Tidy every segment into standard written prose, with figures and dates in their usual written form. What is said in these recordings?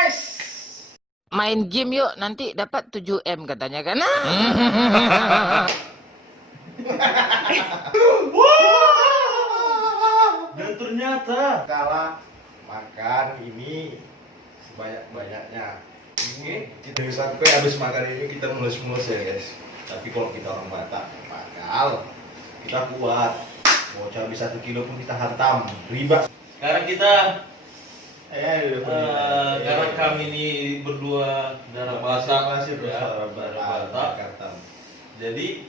guys. Main game yuk, nanti dapat 7M katanya kan. Dan ternyata kalah makan ini sebanyak-banyaknya. Oke, kita sampai habis makan ini kita mulus-mulus ya guys. Tapi kalau kita orang Batak bakal kita kuat. Mau habis 1 kilo pun kita hantam. Riba. Sekarang kita karena kami ini berdua darah Batak, darah Batak. Jadi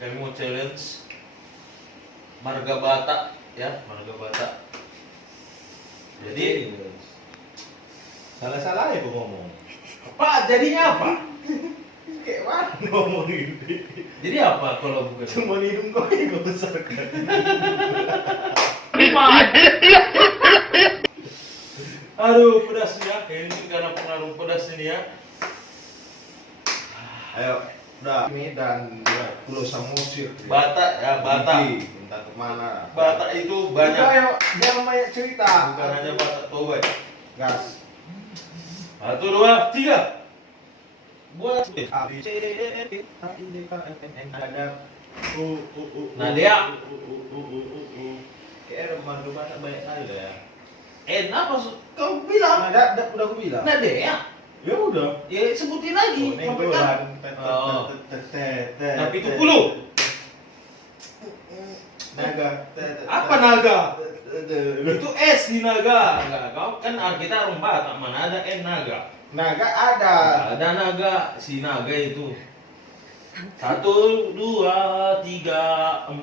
kami mau challenge marga Batak ya, marga Batak. Jadi salah-salah ya ngomong. Apa jadinya apa? Kayak mana ngomong gitu? Jadi apa kalau bukan? Cuma hidung kau yang besar kan? Aduh, pedas ya. Ini karena pengaruh pedas ini ya. Ayo, udah. Ini dan Pulau Samosir. Batak ya, Batak. Entah kemana. Batak itu banyak. Ayo, jangan banyak cerita. Bukan hanya Batak Toba. Gas. 1, 2, 3. Buat A B C D E F G H I J K L M N ada Nadia. Kayak mandu Batak banyak kali ya. Apa kau bilang? Udah aku bilang. Nadia. Ya udah. Ya sebutin lagi. Sampai kan. Tapi itu puluh. Naga. Apa naga? Itu S di naga. Kau kan kita orang Batak, mana ada N naga? Naga ada. Ada naga, si naga itu. 1, 2, 3, 4,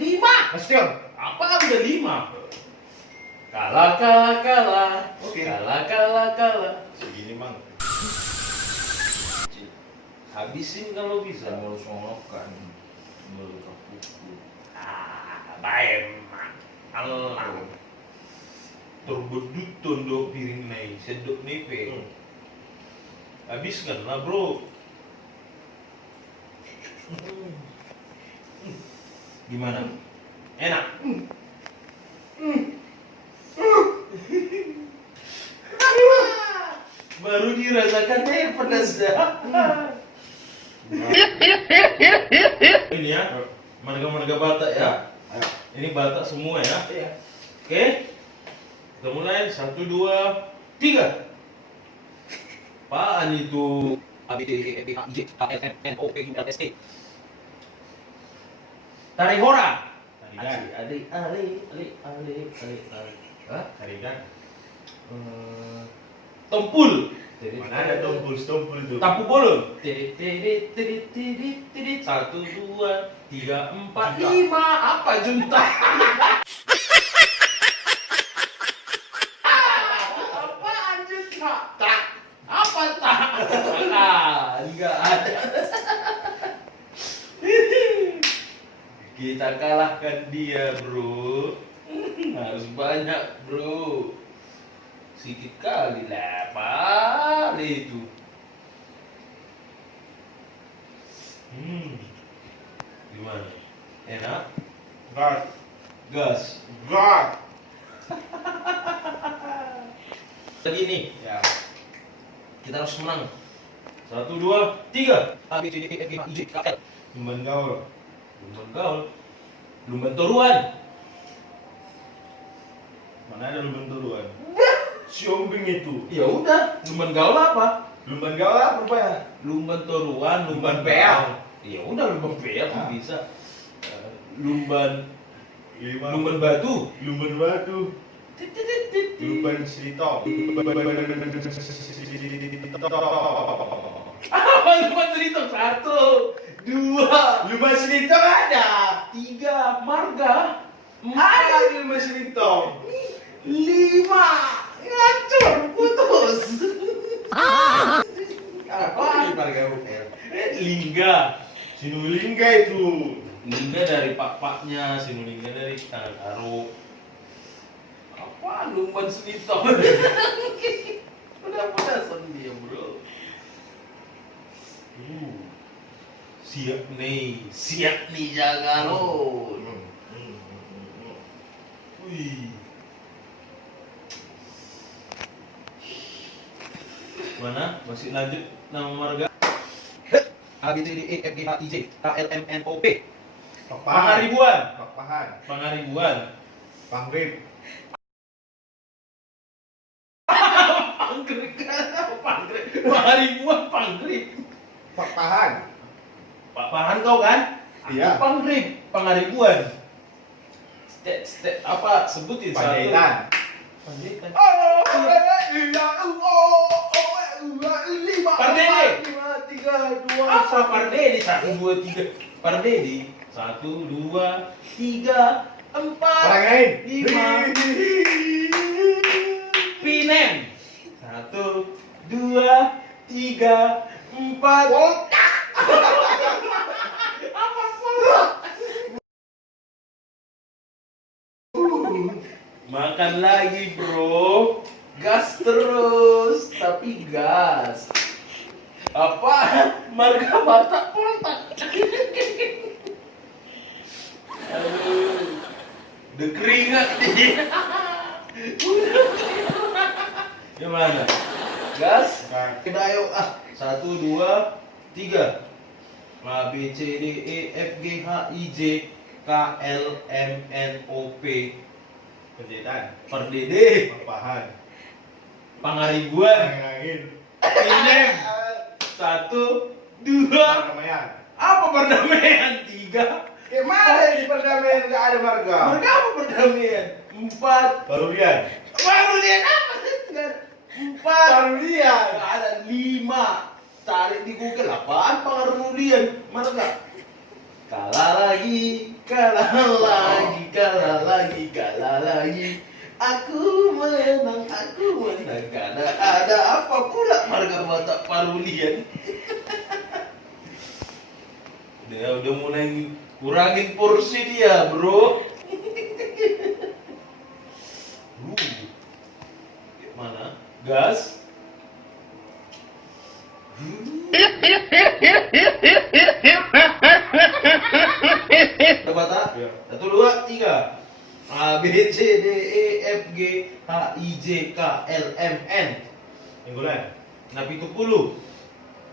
5. Mastion. Apa udah 5? Kalah. Oke. Kalah. Segini mang. Habisin kalau bisa. Mau songokan. Mau kapuku. Baik. Allah. Terbedut tondok piring nai, sedok nepe. Habiskan lah bro. Gimana? Enak? Baru dirasakan pedas dah. Ini ya, marga-marga Batak ya. Ini Batak semua ya. Oke. Kita mulai 1, 2, 3. Apaan itu? A B C D E F G H I J K L M N O P Q R S T. Tarik hora. Ali. Hah? Tarikan. Tompul. Mana ada tompul itu? Tapu bolon. 1, 2, 3, 4, 5. Apa junta? Apaan junta? Tak. Apa tak? Enggak ada. Kita kalahkan dia, bro. Harus banyak, bro. Sedikit kali lah, apa itu? Gimana? Enak? Gas. Tadi nih, ya. Kita harus menang. 1, 2, 3. A B C D E F G H I J K L. Lumban gaul. Lumban toruan. Mana ada lumban toruan? Siombing itu. Ya udah, lumban gaul apa? Lumban gaul apa ya? Lumban toruan, lumban peal. Ya udah, lumban peal kan bisa. Lumban batu. Lumban selitong. Apa lumban selitong? 1, 2. Lumban selitong ada. 3. Marga. 4. Lumban selitong. 5. Ngacur, putus. Apa? Marga UL. Lingga. Sinulingga itu. Lingga dari pak-paknya, Sinulingga dari Karo. Apa lumban selitong? Udah pedasan dia, bro. Siap nih jaga lo. Wih. Mana? Masih lanjut nama marga. A B C D E F G H I J K L M N O P. Pangaribuan. Papahan. Pangaribuan. Pangrip. Panggrip. Pangaribuan, panggrip. Papahan. Papahan kau kan? Iya. Panggrip, Pangaribuan. Apa sebutin Panjaitan. Panjaitan. Pardede. 5, 4, 3, 2, apa Pardede? 1, 2, 3. Pardede. 1, 2, 3, 4, Orang lain. 5. Pinem. 1, 2, 3, 4. Makan lagi bro. Gas terus, tapi gas. Apa? Marga Batak Poltak. Aduh. The keringat nih. Gimana? Gas? Kita ayo 1, 2, 3. A B C D E F G H I J K L M N O P. Panjaitan. Pardede. Papahan. Pangaribuan. Angin. Pinem. 1, 2. Perdamaian. Apa perdamaian? 3. Gimana di perdamaian nggak ada marga? Marga apa perdamaian? 4. Barulian. Baru lihat apa? 4. Barulian. Nggak ada 5. Cari di Google apaan pengarulian? Marga. Kalah lagi, kalah lagi, kalah lagi, kalah lagi. Aku menang, karena ada apa pula marga Batak Parulian. Dia udah mulai kurangin porsi dia, bro. Mana? Gas? Batak? 1, 2, 3. A B C D E F G H I J K L M N. Minggulan. Napi Tupulu.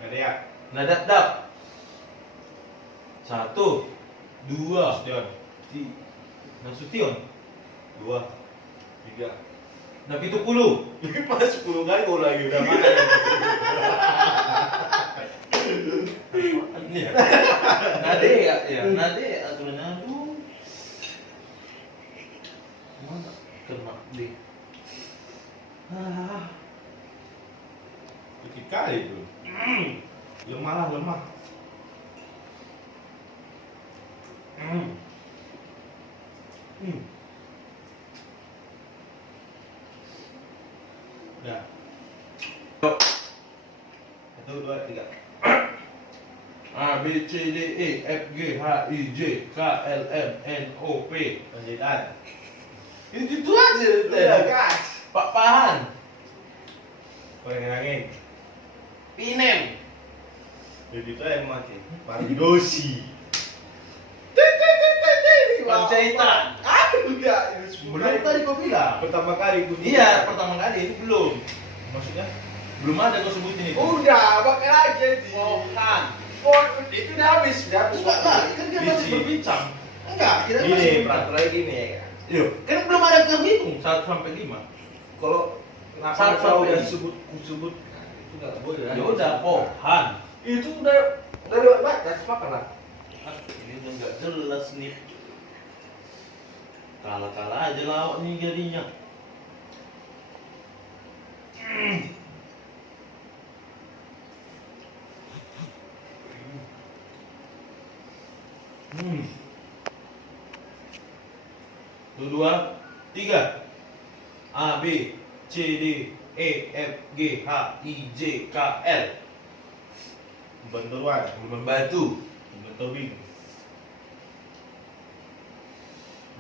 Ngeriak. Nadap-dap. 1, 2, Stion. 3. Nasution. 2, 3. Napi Tupulu. Pas 10 kali kau lagi udah makan. Ini ya. Nade ya, nade aturannya tuh. Mana kena deh. Sedikit kali itu. Lemah lah, lemah. Udah. 1, 2, 3. A B C D E F G H I J K L M N O P. Panjaitan. Itu aja Udah, teh. gas. Pak Pahan. Angin. Pinem. Jadi itu yang mati. Maridosi. Panjaitan. Udah, Belum tadi kau bilang. pertama kali gue. Iya, pertama kali ini belum. Maksudnya? Belum ada kau sebutin itu. Udah, pakai aja sih. Pohan. Oh, itu udah habis, udah habis. Enggak lah, kan kita masih Biji. berbincang. Enggak, kita masih Gini, berbincang. peraturannya gini ya kan. Yuk, kan belum ada terhitung 1 sampai 5. Kalau Satu tahu sampai dan lima. sebut itu nggak boleh. Ya udah, Pohan. Itu udah lewat batas, makan lah. Ini udah enggak jelas nih. Kalah-kalah aja lawak nih jadinya. Satu, 2, 3. A B C D E F G H I J K L. Benturan, Membantu. benturing.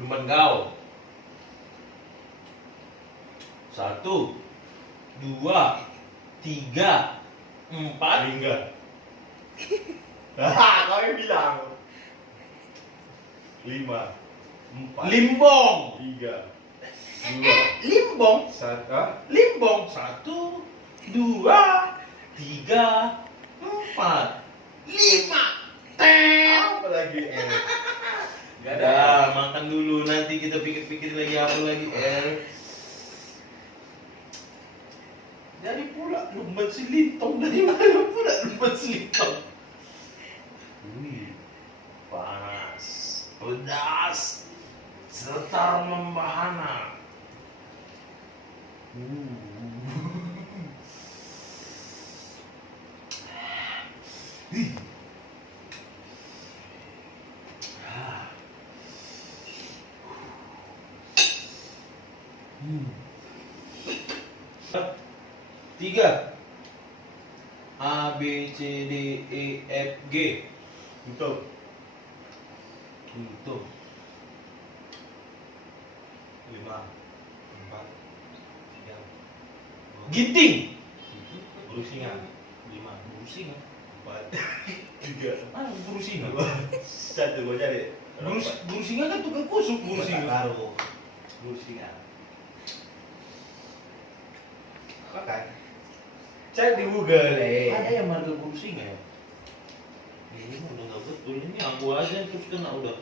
Lumengkau. 1, 2, 3, 4. Lingga. Kau yang bilang. 5, 4, Limbong. 3, 2, Limbong. 1. Limbong. 1, 2, 3, 4, 5. Apa lagi R? Gak ada. Makan dulu, nanti kita pikir-pikir lagi apa lagi R. Jadi pula lumban silitong. Dari mana pula lumban silitong? Panas, pedas, serta membahana. Tiga. A B C D E F G. Betul. Betul. 5, 4, 3. Ginting. Burusingan. 5. Burusingan. 4, 3. Burusingan. 1 gua cari. Burusingan kan tukang kusuk burusingan. Baru. Burusingan. Makan. Cek di Google Ada yang marga burusingan. Ini udah nggak betul, ini aku aja yang terus kena udah.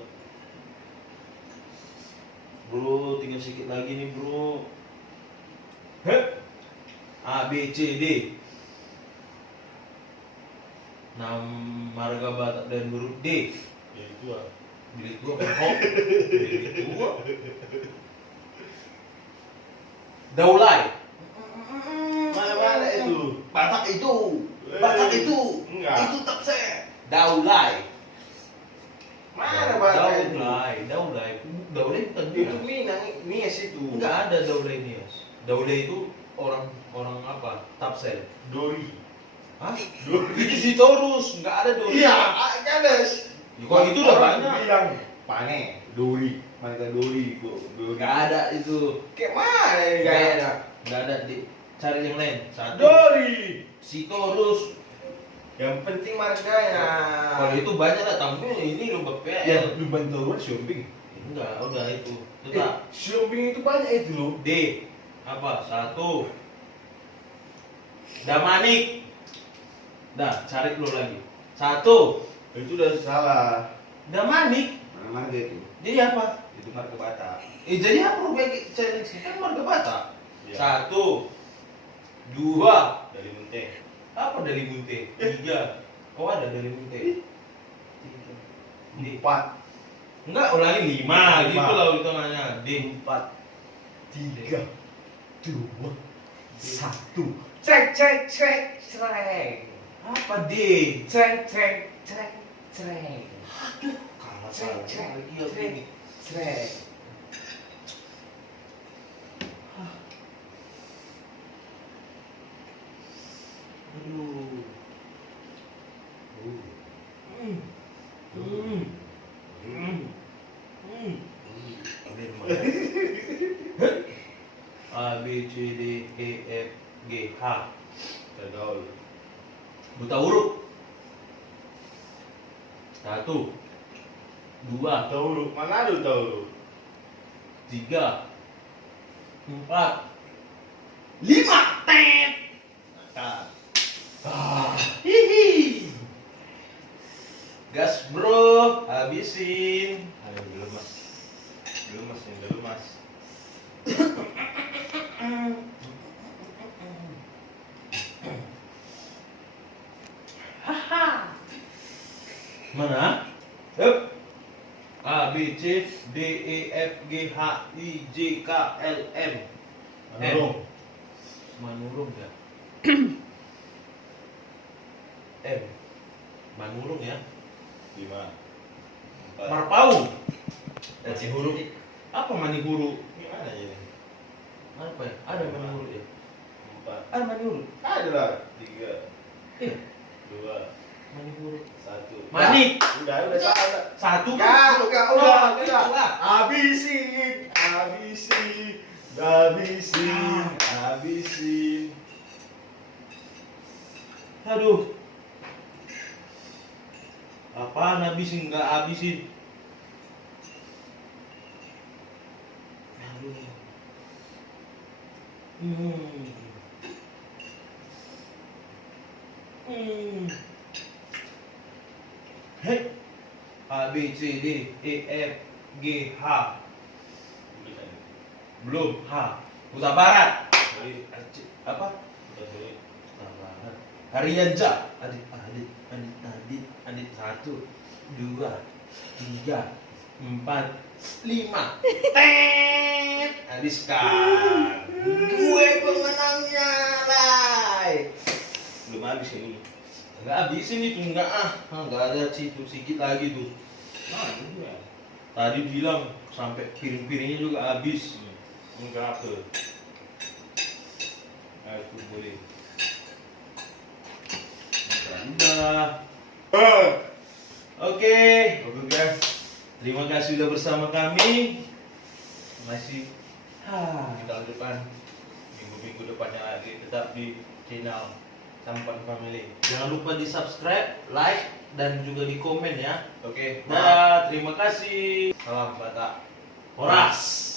Bro, tinggal sedikit lagi nih bro. A B C D. 6 marga Batak dan huruf D. Bilik 2. Bilik 2 berhok. Bilik 2. Daulay. Mana itu? Batak itu. Batak itu. Enggak. Itu Tapsel. Daulay. Mana Batak itu? Daulay bukan itu Minang, Nias itu. Enggak ada Daulay Nias. Daulay itu orang apa? Tapsel. Dori. Hah? Dori Sitorus, enggak ada Dori. Iya, ada. Kalau itu udah banyak. Bilang Pane, Dori. Mana Dori? Enggak ada itu. Kayak mana ini? Enggak ada. Cari yang lain. 1. Dori. Sitorus. Yang penting marganya. Kalau itu banyak lah, tapi ini lomba PL. Ya, lomba tower shopping. Enggak, udah itu. Tetap. Shopping itu banyak itu loh. D. Apa? 1. Damanik. Dah, cari dulu lagi. 1. Itu udah salah. Damanik. Mana marga itu? Jadi apa? Itu marga Batak. Jadi apa bagi challenge kan marga Batak? Ya. 1, 2. Dari Munte. Apa dari Munte? 3. Oh ada dari Munte. 4. Enggak, ulangi 5. Gitu lah itu nanya. D. 4, 3, 2, 1. Cek. Apa D? Cek. Aduh, kalah lagi aku ini. Cek. Aduh. A B C D E F G H. Gaul. Buta huruf. 1, 2. Buta huruf. Mana ada buta huruf? 3, 4, 5. Tet. Hihi. Gas bro, habisin. Ayo belum mas, belum mas. Mana? Yup. A B C D E F G H I J K L M. Manurung ya. M. Manurung ya. 5, 4. Marpaung. Dan si huruf. Apa manihuru? Gimana ya ini? Apa ya? Ada manihuru ya? 4. Ada manihuru? Ada lah. 3, 2. Manihuru. 1. Manik. Udah salah. 1 kan? Udah. Habisin. Aduh. Apaan habisin? Nggak habisin. Aduh. Hei. A B C D E F G H. Belum. H. Huta Barat. Apa? Huta Barat. Harianja. Adit 1 2 3 4 5. Tet. Habiskan. Gue pemenangnya, Lai. Belum habis ini. Enggak habis ini tuh, enggak enggak ada situ sedikit lagi tuh. Nah, itu ya. Tadi bilang sampai piring-piringnya juga habis. Enggak apa. Nah, itu boleh. Udah. Oke, guys. Terima kasih sudah bersama kami. Masih kita depan minggu-minggu depannya lagi tetap di channel Sampan Family. Jangan lupa di subscribe, like, dan juga di komen ya. Oke. Terima kasih. Salam Batak. Horas.